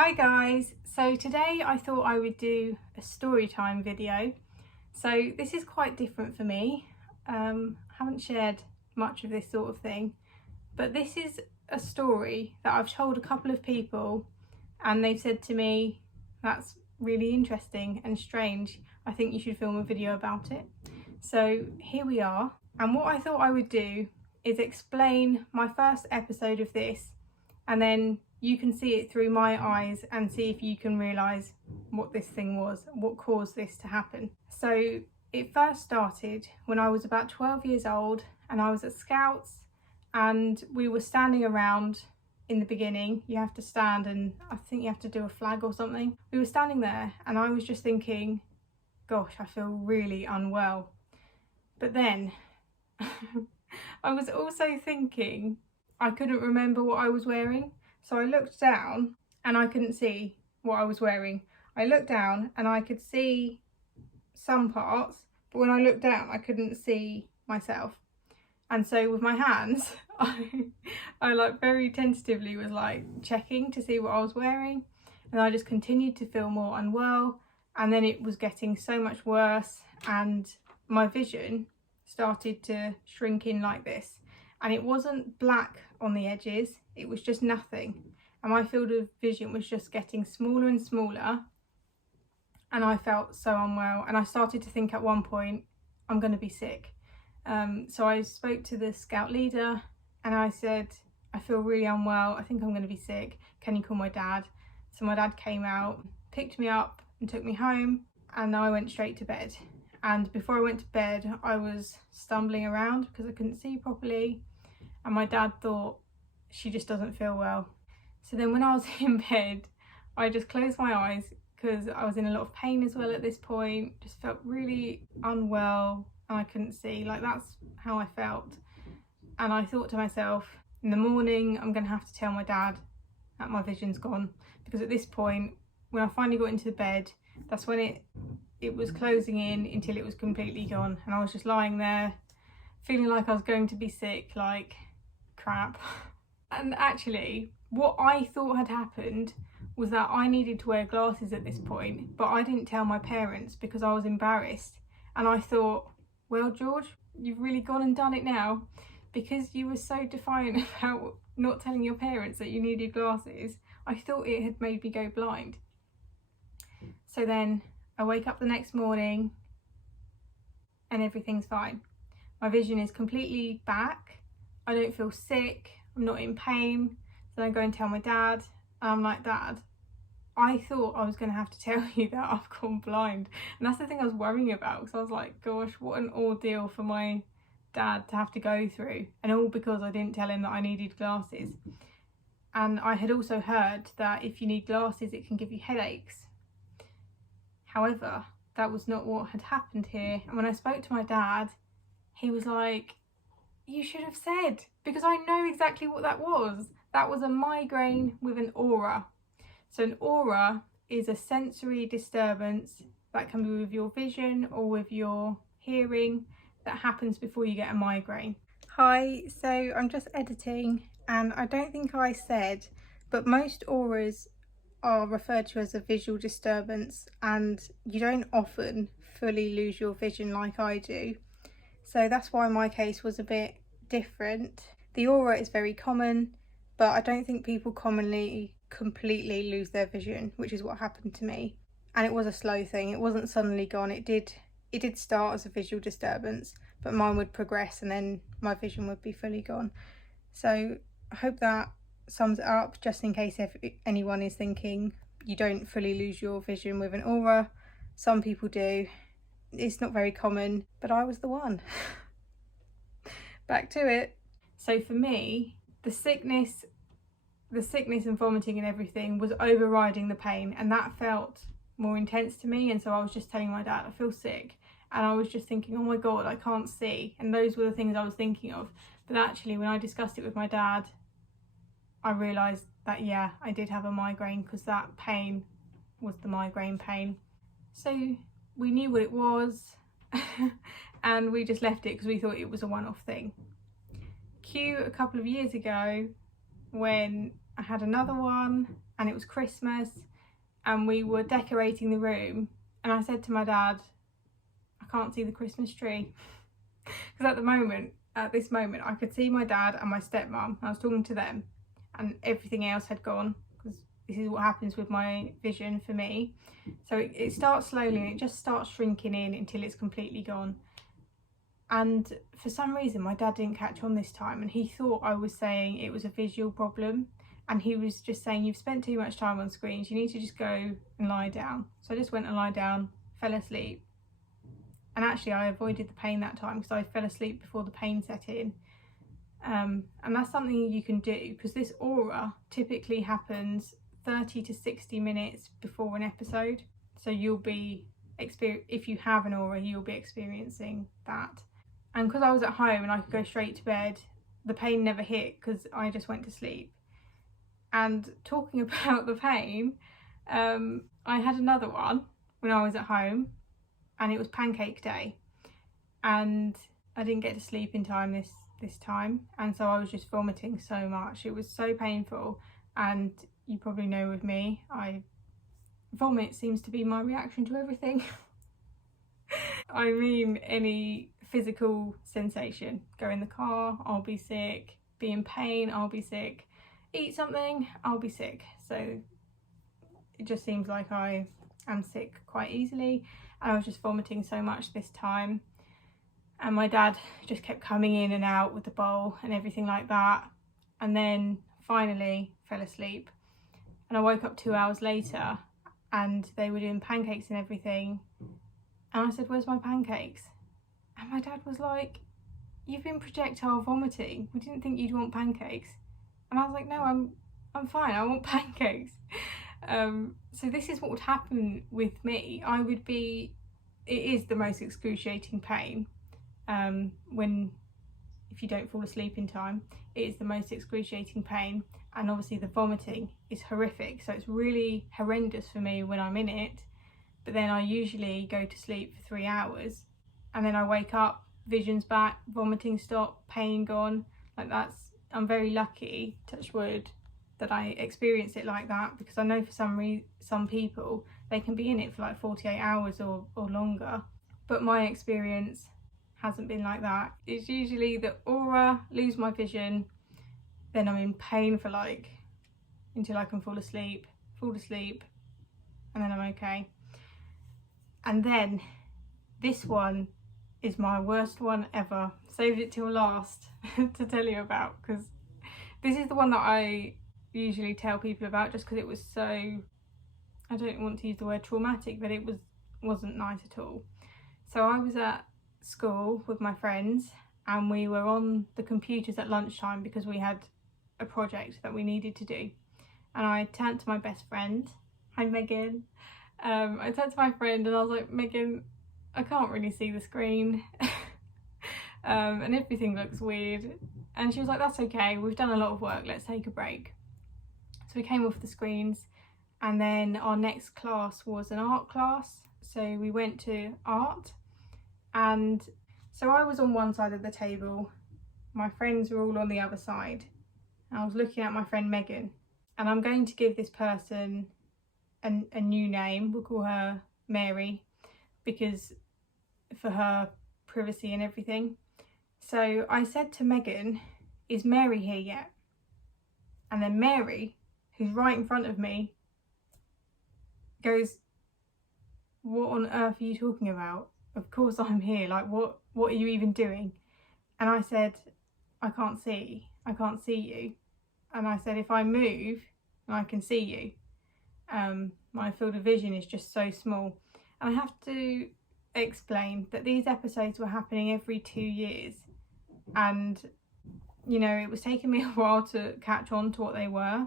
Hi guys, so today I thought I would do a story time video. So this is quite different for me. I haven't shared much of this sort of thing, but this is a story that I've told a couple of people and they've said to me, that's really interesting and strange. I think you should film a video about it. So here we are. And what I thought I would do is explain my first episode of this, and then you can see it through my eyes and see if you can realise what this thing was, what caused this to happen. So it first started when I was about 12 years old and I was at Scouts and we were standing around. In the beginning you have to stand and I think you have to do a flag or something. We were standing there and I was just thinking, gosh, I feel really unwell. But then I was also thinking I couldn't remember what I was wearing. So I looked down and I couldn't see what I was wearing. I looked down and I could see some parts, but when I looked down I couldn't see myself. And so with my hands, I like very tentatively was like checking to see what I was wearing, and I just continued to feel more unwell, and then it was getting so much worse and my vision started to shrink in like this. And it wasn't black on the edges, it was just nothing. And my field of vision was just getting smaller and smaller. And I felt so unwell. And I started to think at one point, I'm going to be sick. So I spoke to the Scout leader and I said, I feel really unwell. I think I'm going to be sick. Can you call my dad? So my dad came out, picked me up and took me home, and I went straight to bed. And before I went to bed, I was stumbling around because I couldn't see properly. And my dad thought, she just doesn't feel well. So then when I was in bed, I just closed my eyes because I was in a lot of pain as well at this point. Just felt really unwell and I couldn't see. Like, that's how I felt. And I thought to myself, in the morning, I'm going to have to tell my dad that my vision's gone. Because at this point, when I finally got into the bed, that's when it was closing in until it was completely gone. And I was just lying there feeling like I was going to be sick, like crap. And actually what I thought had happened was that I needed to wear glasses at this point, but I didn't tell my parents because I was embarrassed. And I thought, well, George, you've really gone and done it now, because you were so defiant about not telling your parents that you needed glasses. I thought it had made me go blind. So then I wake up the next morning and everything's fine. My vision is completely back. I don't feel sick. I'm not in pain. So I go and tell my dad, and I'm like, Dad, I thought I was going to have to tell you that I've gone blind. And that's the thing I was worrying about, because I was like, gosh, what an ordeal for my dad to have to go through. And all because I didn't tell him that I needed glasses. And I had also heard that if you need glasses, it can give you headaches. However, that was not what had happened here. And when I spoke to my dad, he was like, you should have said, because I know exactly what that was. That was a migraine with an aura. So an aura is a sensory disturbance that can be with your vision or with your hearing that happens before you get a migraine. Hi, so I'm just editing, and I don't think I said, but most auras are referred to as a visual disturbance, and you don't often fully lose your vision like I do. So that's why my case was a bit different. The aura is very common, but I don't think people commonly completely lose their vision, which is what happened to me. And it was a slow thing. It wasn't suddenly gone. It did start as a visual disturbance, but mine would progress and then my vision would be fully gone. So I hope that sums it up, just in case if anyone is thinking you don't fully lose your vision with an aura. Some people do. It's not very common, but I was the one. Back to it. So for me, the sickness and vomiting and everything was overriding the pain, and that felt more intense to me. And so I was just telling my dad, I feel sick, and I was just thinking, oh my god, I can't see. And those were the things I was thinking of. But actually, when I discussed it with my dad, I realised that yeah, I did have a migraine, because that pain was the migraine pain. So we knew what it was and we just left it because we thought it was a one-off thing. Cue a couple of years ago when I had another one and it was Christmas and we were decorating the room, and I said to my dad, I can't see the Christmas tree. Because at this moment I could see my dad and my stepmom. I was talking to them and everything else had gone, because this is what happens with my vision for me. So it starts slowly and it just starts shrinking in until it's completely gone. And for some reason my dad didn't catch on this time, and he thought I was saying it was a visual problem, and he was just saying, you've spent too much time on screens, you need to just go and lie down. So I just went and lie down, fell asleep. And actually I avoided the pain that time because I fell asleep before the pain set in. And that's something you can do, because this aura typically happens 30 to 60 minutes before an episode. So you'll be, if you have an aura, you'll be experiencing that. And because I was at home and I could go straight to bed, the pain never hit because I just went to sleep. And talking about the pain, I had another one when I was at home, and it was pancake day, and I didn't get to sleep in time this time, and so I was just vomiting so much. It was so painful, and you probably know with me, vomit seems to be my reaction to everything. I mean, any physical sensation. Go in the car, I'll be sick. Be in pain, I'll be sick. Eat something, I'll be sick. So it just seems like I am sick quite easily. And I was just vomiting so much this time. And my dad just kept coming in and out with the bowl and everything like that. And then finally fell asleep. And I woke up 2 hours later and they were doing pancakes and everything. And I said, where's my pancakes? And my dad was like, you've been projectile vomiting. We didn't think you'd want pancakes. And I was like, no, I'm fine, I want pancakes. So this is what would happen with me. It is the most excruciating pain if you don't fall asleep in time. It is the most excruciating pain, and obviously the vomiting is horrific, so it's really horrendous for me when I'm in it. But then I usually go to sleep for 3 hours and then I wake up, vision's back, vomiting stopped, pain gone. I'm very lucky, touch wood, that I experience it like that, because I know for some people they can be in it for like 48 hours or longer, but my experience hasn't been like that. It's usually the aura, lose my vision, then I'm in pain for until I can fall asleep, and then I'm okay. And then this one is my worst one ever. Saved it till last to tell you about, because this is the one that I usually tell people about, just because it was so, I don't want to use the word traumatic, but it wasn't nice at all. So I was at school with my friends and we were on the computers at lunchtime because we had a project that we needed to do. And I turned to my best friend, hi Megan, I turned to my friend and I was like, Megan, I can't really see the screen and everything looks weird. And she was like, that's okay, we've done a lot of work, let's take a break. So we came off the screens, and then our next class was an art class. So we went to art, and so I was on one side of the table, my friends were all on the other side. And I was looking at my friend Megan, and I'm going to give this person a new name. We'll call her Mary, because for her privacy and everything. So I said to Megan, is Mary here yet? And then Mary, who's right in front of me, goes, what on earth are you talking about? Of course I'm here, like what are you even doing? And I said, I can't see you. And I said, if I move, I can see you. My field of vision is just so small. And I have to explain that these episodes were happening every 2 years, and you know, it was taking me a while to catch on to what they were.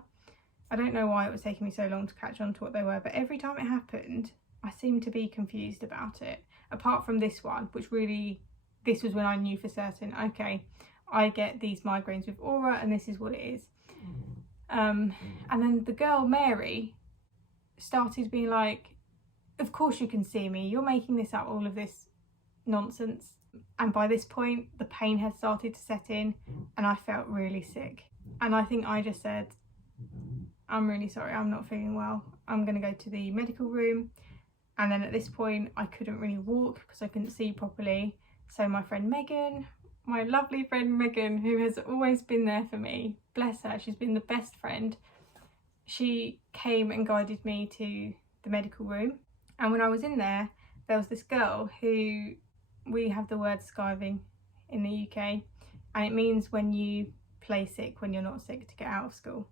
I don't know why it was taking me so long to catch on to what they were, but every time it happened I seemed to be confused about it, apart from this one, which really, this was when I knew for certain, okay, I get these migraines with aura and this is what it is. And then the girl Mary started being like, of course you can see me, you're making this up, all of this nonsense. And by this point the pain had started to set in and I felt really sick. And I think I just said, I'm really sorry, I'm not feeling well. I'm going to go to the medical room. And then at this point I couldn't really walk because I couldn't see properly. So my friend Megan, my lovely friend Megan, who has always been there for me, bless her, she's been the best friend, she came and guided me to the medical room. And when I was in there, there was this girl who, we have the word skiving in the UK, and it means when you play sick when you're not sick to get out of school.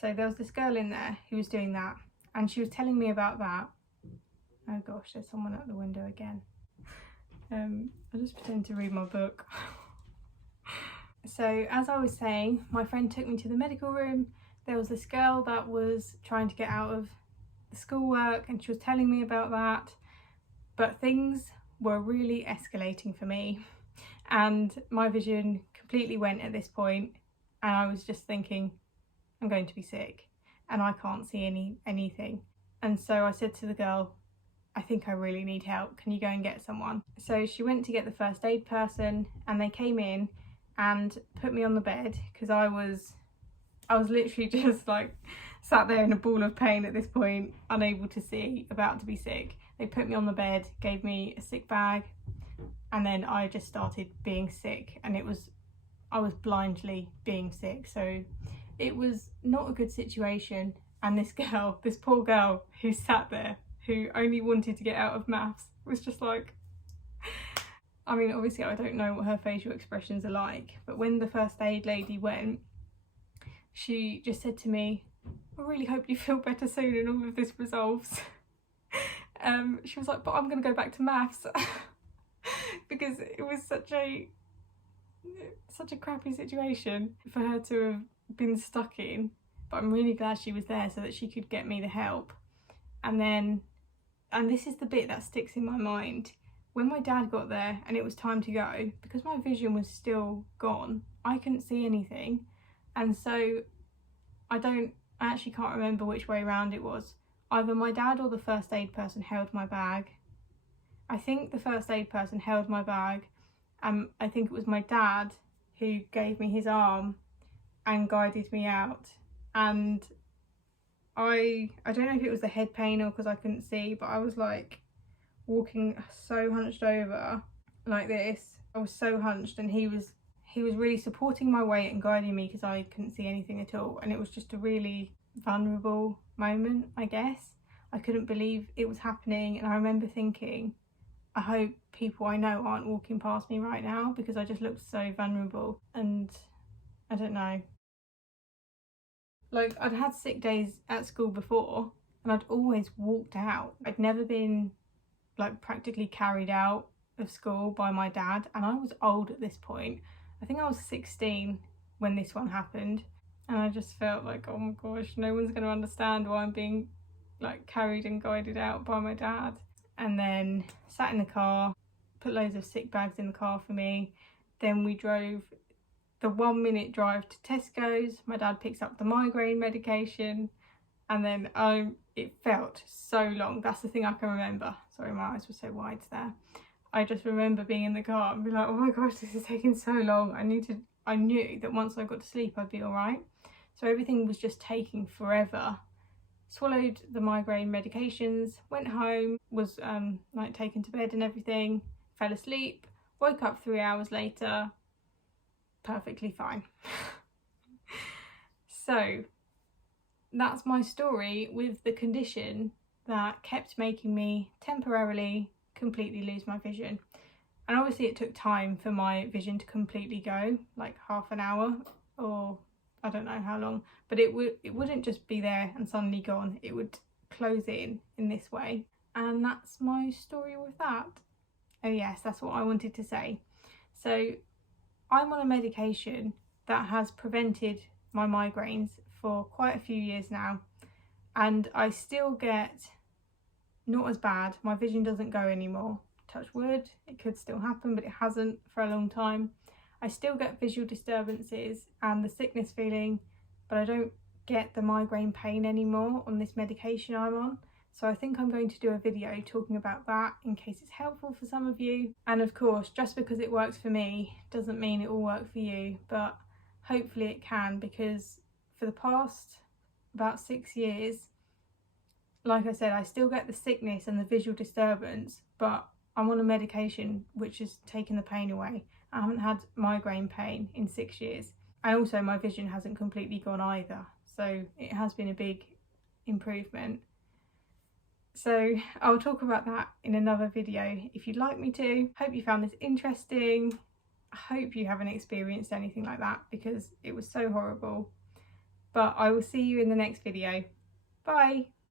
So there was this girl in there who was doing that, and she was telling me about that. Oh gosh, there's someone at the window again. I'll just pretend to read my book. So as I was saying, my friend took me to the medical room. There was this girl that was trying to get out of the schoolwork, and she was telling me about that, but things were really escalating for me, and my vision completely went at this point, and I was just thinking, I'm going to be sick and I can't see anything. And so I said to the girl, I think I really need help, can you go and get someone? So she went to get the first aid person, and they came in and put me on the bed because I was literally just like sat there in a ball of pain at this point, unable to see, about to be sick. They put me on the bed, gave me a sick bag, and then I just started being sick, and I was blindly being sick. So it was not a good situation. And this girl, this poor girl who sat there, who only wanted to get out of maths, was just like, I mean, obviously I don't know what her facial expressions are like, but when the first aid lady went, she just said to me, I really hope you feel better soon and all of this resolves. She was like, but I'm going to go back to maths. Because it was such a crappy situation for her to have been stuck in. But I'm really glad she was there so that she could get me the help. And this is the bit that sticks in my mind. When my dad got there and it was time to go, because my vision was still gone, I couldn't see anything. And so I actually can't remember which way around it was. Either my dad or the first aid person held my bag. I think the first aid person held my bag. I think it was my dad who gave me his arm and guided me out. And I don't know if it was the head pain or because I couldn't see, but I was like walking so hunched over like this. I was so hunched, and he was really supporting my weight and guiding me because I couldn't see anything at all. And it was just a really vulnerable moment, I guess. I couldn't believe it was happening, and I remember thinking, I hope people I know aren't walking past me right now, because I just looked so vulnerable. And I don't know, like, I'd had sick days at school before and I'd always walked out. I'd never been like practically carried out of school by my dad, and I was old at this point. I think I was 16 when this one happened, and I just felt like, oh my gosh, no one's going to understand why I'm being like carried and guided out by my dad. And then sat in the car, put loads of sick bags in the car for me. Then we drove the 1 minute drive to Tesco's. My dad picks up the migraine medication, and then it felt so long. That's the thing I can remember. Sorry, my eyes were so wide there. I just remember being in the car and be like, oh my gosh, this is taking so long. I knew that once I got to sleep I'd be all right. So everything was just taking forever. Swallowed the migraine medications, went home, was like taken to bed and everything, fell asleep, woke up 3 hours later, perfectly fine. So that's my story with the condition that kept making me temporarily completely lose my vision. And obviously it took time for my vision to completely go, like half an hour, or I don't know how long, but it wouldn't just be there and suddenly gone. It would close in this way. And that's my story with that. Oh yes, that's what I wanted to say. So I'm on a medication that has prevented my migraines for quite a few years now, and I still get not as bad. My vision doesn't go anymore. Touch wood, it could still happen, but it hasn't for a long time. I still get visual disturbances and the sickness feeling, but I don't get the migraine pain anymore on this medication I'm on. So I think I'm going to do a video talking about that in case it's helpful for some of you. And of course, just because it works for me doesn't mean it will work for you, but hopefully it can, because for the past about 6 years, like I said, I still get the sickness and the visual disturbance, but I'm on a medication which has taken the pain away. I haven't had migraine pain in 6 years, and also my vision hasn't completely gone either, so it has been a big improvement. So I'll talk about that in another video if you'd like me to. Hope you found this interesting. I hope you haven't experienced anything like that, because it was so horrible. But I will see you in the next video. Bye!